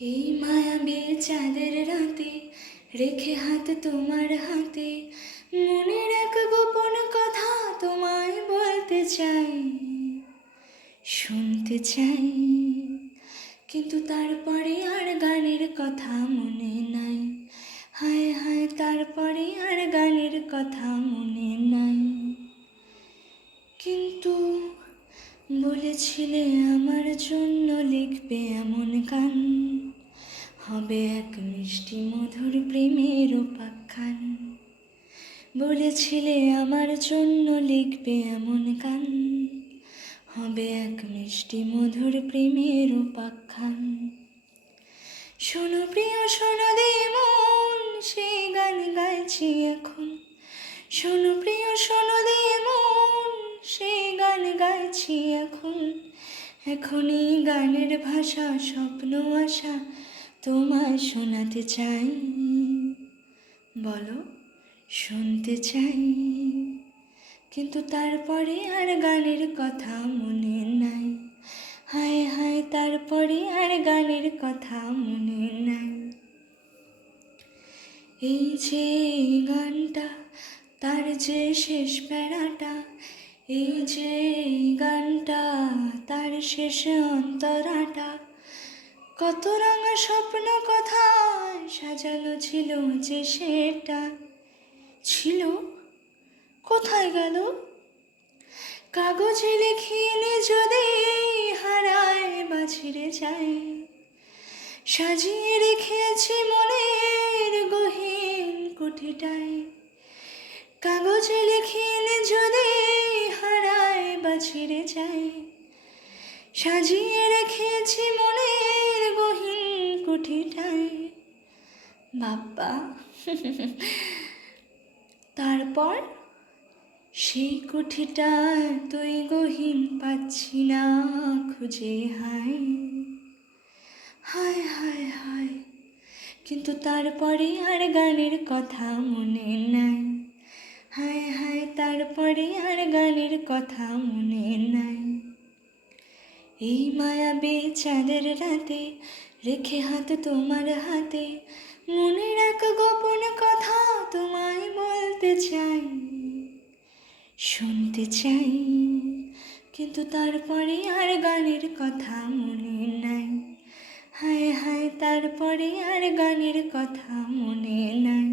এই মায়াবী চাঁদের রাতে রেখে হাত তোমার হাতে মনের এক গোপন কথা তোমায় বলতে চাই, শুনতে চাই। কিন্তু তারপরে আর গানের কথা মনে নাই। হায় হায়, তারপরে আর গানের কথা মনে নাই। কিন্তু বলেছিলে আমার জন্য লিখবে এমন গান, হবে এক মিষ্টি মধুর প্রেমের উপাখ্যান। বলেছিলে আমার জন্য লিখবে এমন গান, হবে এক মিষ্টি মধুর প্রেমের উপাখ্যান। শোনো প্রিয় শোনো দে মন, সেই গান গাইছি এখন। শোনো প্রিয় শোনো দে মন, সেই গান গাইছি এখন। এখন এই গানের ভাষা স্বপ্ন আশা তোমায় শোনাতে চাই। বলো, শুনতে চাই। কিন্তু তারপরে আর গানের কথা মনে নাই। হায় হায়, তারপরে আর গানের কথা মনে নাই। এই যে এই গানটা, তার যে শেষ প্যারাটা, এই যে এই গানটা, তার শেষ অন্তরাটা। কত রঙা স্বপ্ন কথায় সাজানো ছিল যে সেটা। ছিল, কোথায় গেল? কাগজে লিখিনি যদি হারায় বা ছিঁড়ে যায়, সাজিয়ে রেখেছি মনের গহীন কুঠিটায়। কাগজে লিখিনি যদি হারায় বা ছিঁড়ে যায়, সাজিয়ে রেখেছি মনের গহীন কুঠিটায়। বাবা, তারপর সেই কুঠিটা তুই গহীন পাচ্ছি না খুঁজে। হায় হায় হায় হায়, কিন্তু তারপরে আর গানের কথা মনে নাই। হায় হায়, তারপরে আর গানের কথা মনে নাই। এই মায়াবী চাঁদের রাতে রেখে হাত তোমার হাতে মনের এক গোপন কথা তোমায় বলতে চাই, শুনতে চাই। কিন্তু তারপরে আর গানের কথা মনে নাই। হায় হায়, তারপরে আর গানের কথা মনে নাই।